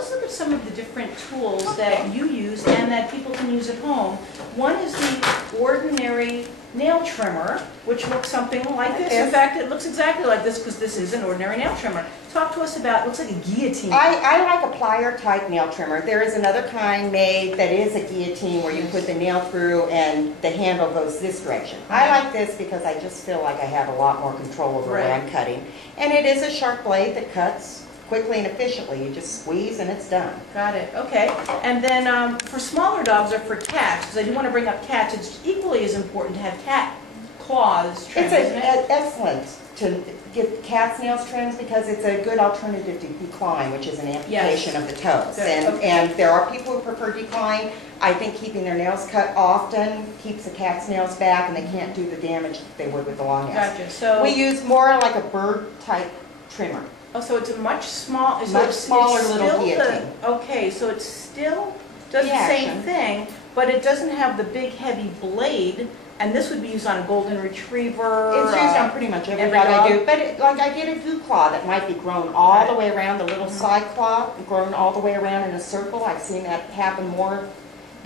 let's look at some of the different tools that you use and that people can use at home. One is the ordinary nail trimmer, which looks something like this. In fact, it looks exactly like this because this is an ordinary nail trimmer. Talk to us about, it looks like a guillotine. I like a plier type nail trimmer. There is another kind made that is a guillotine where you put the nail through and the handle goes this direction. I like this because I just feel like I have a lot more control over what I'm cutting. And it is a sharp blade that cuts quickly and efficiently. You just squeeze and it's done. Got it. Okay. And then for smaller dogs or for cats, because I do want to bring up cats, it's equally as important to have cat claws trimmed, isn't it? It's excellent to get cat's nails trimmed because it's a good alternative to decline, which is an amputation of the toes. And there are people who prefer decline. I think keeping their nails cut often keeps the cat's nails back and they can't do the damage that they would with the long nails. Gotcha. So we use more like a bird type trimmer. Oh, so it's a much smaller little guillotine. Okay, so it still does the same thing, but it doesn't have the big heavy blade. And this would be used on a golden retriever. It's used on pretty much every dog I do. But like I did a blue claw that might be grown all the way around, the little side claw, grown all the way around in a circle. I've seen that happen more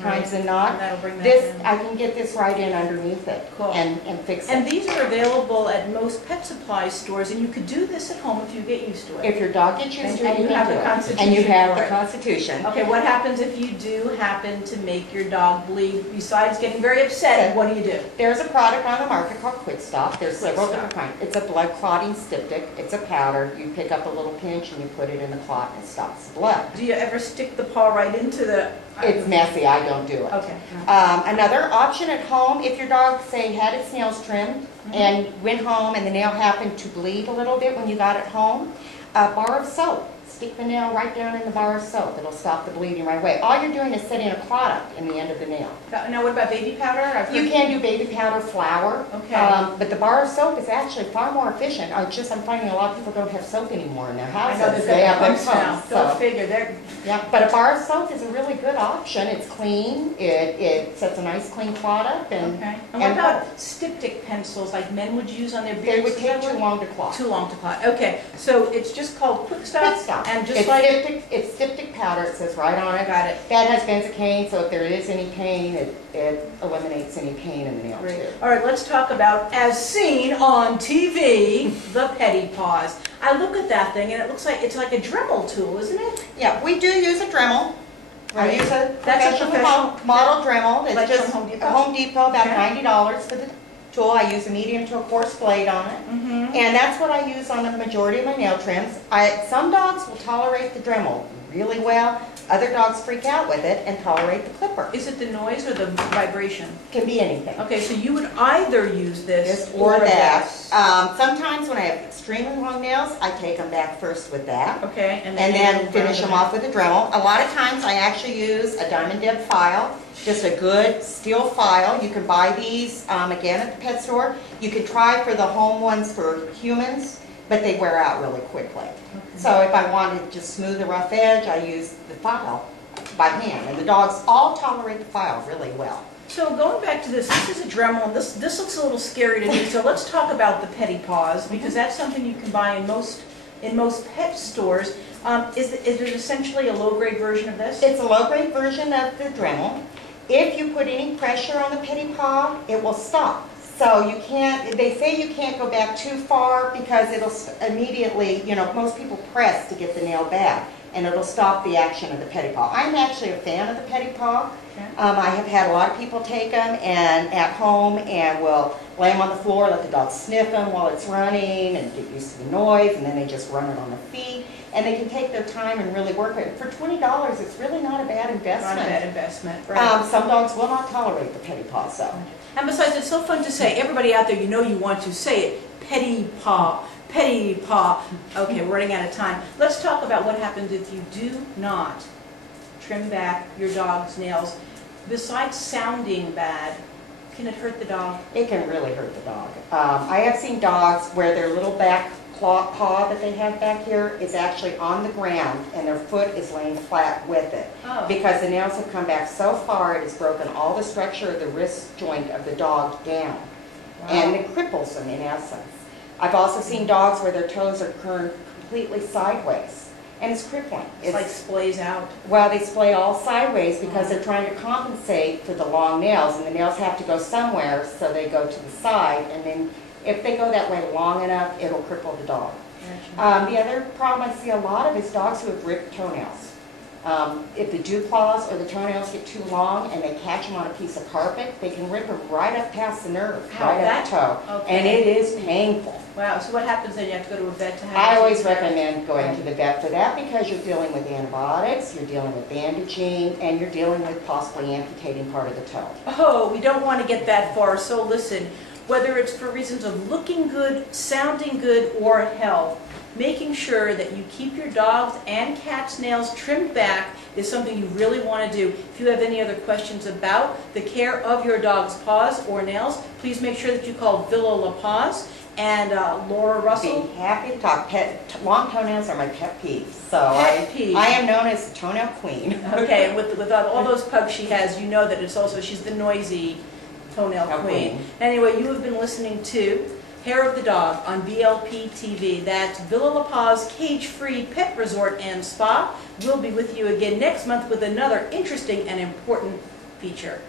times than not. And that'll bring that this, in. I can get this right in underneath it and fix it. And these are available at most pet supply stores, and you could do this at home if you get used to it. If your dog gets used to it, you have the constitution. And you have the constitution. Okay, what happens if you do happen to make your dog bleed? Besides getting very upset, what do? There's a product on the market called Quick Stop. There's several different kinds. It's a blood clotting styptic. It's a powder. You pick up a little pinch and you put it in the clot and it stops the blood. Do you ever stick the paw right into the... It's messy. I don't do it. Okay. Another option at home, if your dog, say, had its nails trimmed and went home and the nail happened to bleed a little bit when you got it home, a bar of soap. Stick the nail right down in the bar of soap. It'll stop the bleeding right away. All you're doing is setting a product in the end of the nail. Now what about baby powder? You can do baby powder, flour. Okay. But the bar of soap is actually far more efficient. I'm finding a lot of people don't have soap anymore in their houses. I know they have pumps now. So. Go figure. Yeah, but a bar of soap is a really good option. It's clean. It sets a nice clean clot up. And what about styptic pencils like men would use on their beards? They would take too long to clot. Too long to clot. Okay, so it's just called Quick Stop. Quick Stop. And just it's styptic powder. It says right on it. Got it. That has benzocaine, so if there is any pain, it eliminates any pain in the nail too. All right, let's talk about, as seen on TV, the Petty Paws. I look at that thing and it looks like it's like a Dremel tool, isn't it? Yeah, we do use a Dremel. Right. I use a professional model Dremel. It's like just from Home Depot? Home Depot, about $90 for the tool. I use a medium to a coarse blade on it. And that's what I use on the majority of my nail trims. Some dogs will tolerate the Dremel really well. Other dogs freak out with it and tolerate the clipper. Is it the noise or the vibration? Can be anything. Okay, so you would either use this or that. Sometimes when I have extremely long nails, I take them back first with that. Okay, and then finish them off with a Dremel. A lot of times I actually use a Diamond Deb file, just a good steel file. You can buy these again at the pet store. You can try for the home ones for humans, but they wear out really quickly. So if I want to just smooth a rough edge, I use the file by hand. And the dogs all tolerate the file really well. So going back to this is a Dremel, and this looks a little scary to me. So let's talk about the Petty Paws, because that's something you can buy in most pet stores. Is it essentially a low-grade version of this? It's a low-grade version of the Dremel. If you put any pressure on the Petty Paw, it will stop. So you can't, they say you can't go back too far because it'll immediately, most people press to get the nail back and it'll stop the action of the Petty Paw. I'm actually a fan of the Petty Paw. I have had a lot of people take them and at home and will lay them on the floor, let the dog sniff them while it's running and get used to the noise, and then they just run it on the feet. And they can take their time and really work it. For $20, it's really not a bad investment. Not a bad investment, right. Some dogs will not tolerate the Petty Paw, so. And besides, it's so fun to say. Everybody out there, you want to say it. Petty Paw. Petty Paw. Okay, we're running out of time. Let's talk about what happens if you do not trim back your dog's nails. Besides sounding bad, can it hurt the dog? It can really hurt the dog. I have seen dogs where their little back paw that they have back here is actually on the ground and their foot is laying flat with it. Because the nails have come back so far it has broken all the structure of the wrist joint of the dog down. And it cripples them in essence. I've also seen dogs where their toes are turned completely sideways. and it's crippling. It's like splays out. Well, they splay all sideways because they're trying to compensate for the long nails, and the nails have to go somewhere, so they go to the side, and then if they go that way long enough, it'll cripple the dog. The other problem I see a lot of is dogs who have ripped toenails. If the dew claws or the toenails get too long and they catch them on a piece of carpet, they can rip them right up past the nerve, right at the toe. Okay. And it is painful. Wow, so what happens then? You have to go to a vet to have I it always taken care of? recommend going to the vet for that because you're dealing with antibiotics, you're dealing with bandaging, and you're dealing with possibly amputating part of the toe. Oh, we don't want to get that far, so listen, whether it's for reasons of looking good, sounding good, or health, making sure that you keep your dog's and cat's nails trimmed back is something you really want to do. If you have any other questions about the care of your dog's paws or nails, please make sure that you call Villa La Paws and Laura Russell. Be happy to talk. Long toenails are my pet peeves, so peeve. I am known as the toenail queen. Okay, and with all those pugs she has, you know that it's also, she's the noisy toenail queen. Anyway, you have been listening to Hair of the Dog on BLP TV. That's Villa La Paws Cage-Free Pet Resort and Spa. We'll be with you again next month with another interesting and important feature.